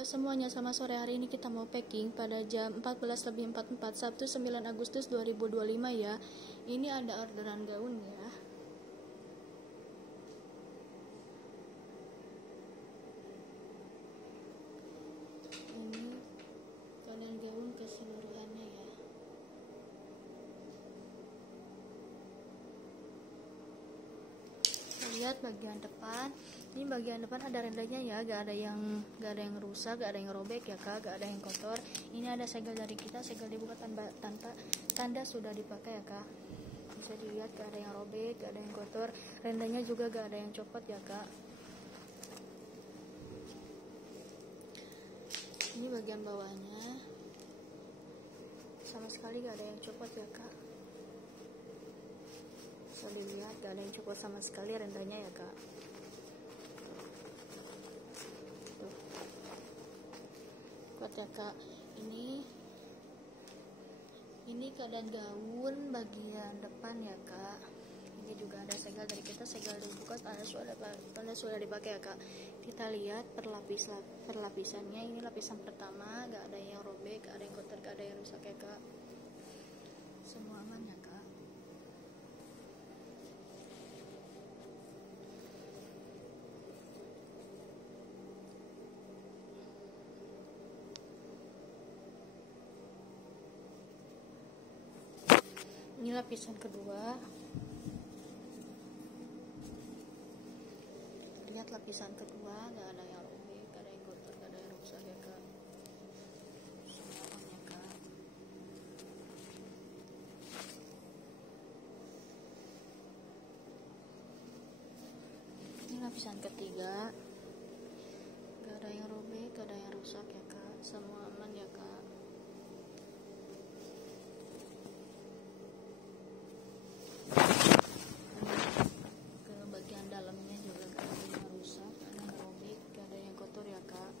Halo semuanya, selamat sore. Hari ini kita mau packing pada jam 14.44 Sabtu 9 Agustus 2025 ya. Ini ada orderan gaun ya. Ini kalian gaun keseluruhannya ya. Lihat bagian depan. Ini bagian depan ada rendahnya ya, gak ada yang rusak, gak ada yang robek ya kak, gak ada yang kotor. Ini ada segel dari kita, segel dibuka tanda sudah dipakai ya kak. Bisa dilihat gak ada yang robek, gak ada yang kotor. Rendahnya juga gak ada yang copot ya kak. Ini bagian bawahnya, sama sekali gak ada yang copot ya kak. Bisa dilihat gak ada yang copot sama sekali rendahnya ya kak. Kuat ya kak. Ini keadaan gaun bagian depan ya kak. Ini juga ada segel dari kita, segel dibuka, tanda sudah dipakai ya kak. Kita lihat perlapisannya. Ini lapisan pertama, gak ada yang robek, gak ada yang kotor, gak ada yang rusak ya kak. Semua aman ya kak. Ini lapisan kedua. Lihat lapisan kedua, gak ada yang robek, gak ada yang kotor, gak ada yang rusak ya kak. Semuanya kak. Ini lapisan ketiga, gak ada yang robek, gak ada yang rusak ya kak. Semua aman ya kak. Dalamnya juga gak ada yang rusak, gak ada yang robek, gak ada yang kotor ya kak.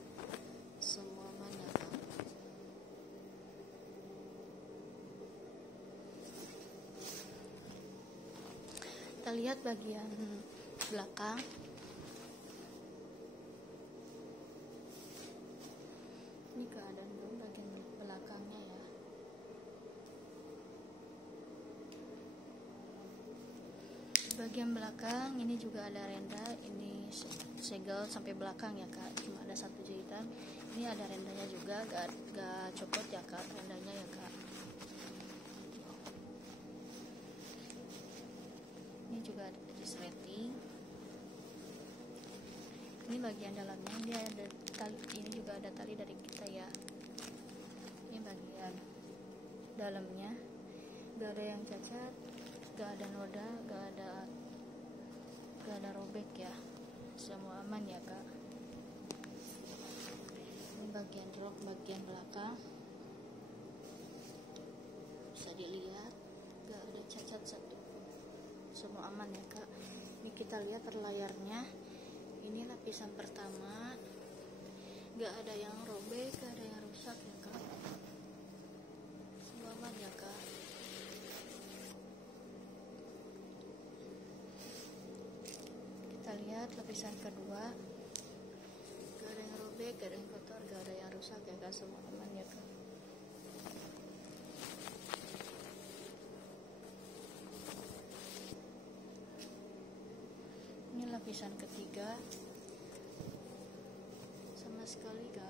Semua aman ya kak. Kita lihat bagian belakang. Ini keadaan gaun bagian belakangnya ya. Bagian belakang ini juga ada renda, ini segel sampai belakang ya kak, cuma ada satu jahitan. Ini ada rendanya juga, gak copot ya kak, rendanya ya kak. Ini juga ada resleting. Ini bagian dalamnya, ini ada tali, ini juga ada tali dari kita ya. Ini bagian dalamnya, gak ada yang cacat, gak ada noda, gak ada robek ya. Semua aman ya kak. Ini bagian rok bagian belakang, bisa dilihat gak ada cacat satu, semua aman ya kak. Ini kita lihat layarnya. Ini lapisan pertama, gak ada yang robek, gak ada yang rusak ya kak. Semua aman ya kak. Lihat lapisan kedua, gak ada yang robek, gak ada yang kotor, gak ada yang rusak ya kak. Semua aman ya kak. Ini lapisan ketiga, sama sekali gak